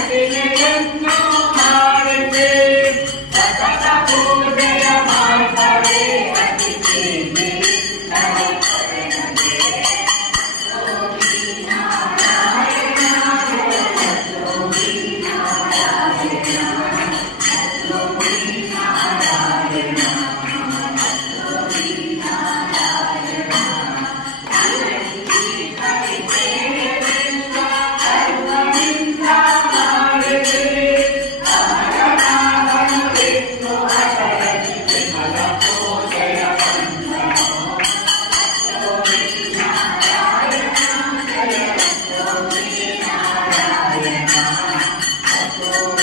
Happy New Year. Amen.